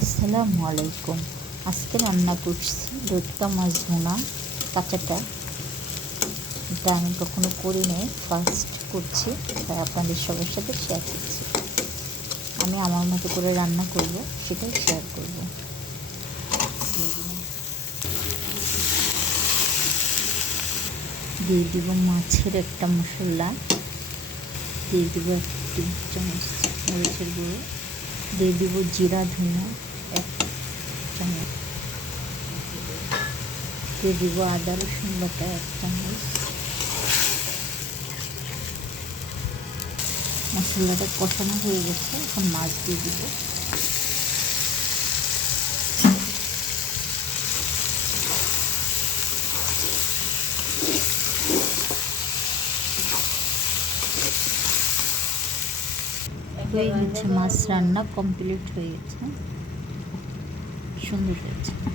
আসসালামু আলাইকুম। আজকে রান্না করছি লটকা মাছ ভুনা কাঁচাটা। এটা আমি কখনো করি নাই, ফার্স্ট করছি, তাই আপনাদের সবার সাথে শেয়ার করছি। আমি আমার মতো করে রান্না করব, সেটাই শেয়ার করব। দিয়ে দিব মাছের একটা মশলা, দিয়ে দিব 1 চামচ মরিচের গুঁড়ো, দিয়ে দিব জিরা ধনিয়া 1 চামচ, দিয়ে দিব আদা রসুন বাটা 1 চামচ। মশলাটা কষানো হয়ে গেছে, এখন মাছ দিয়ে দিব। হয়ে গেছে, মাছ রান্না কমপ্লিট হয়ে গেছে, সুন্দর হয়েছে।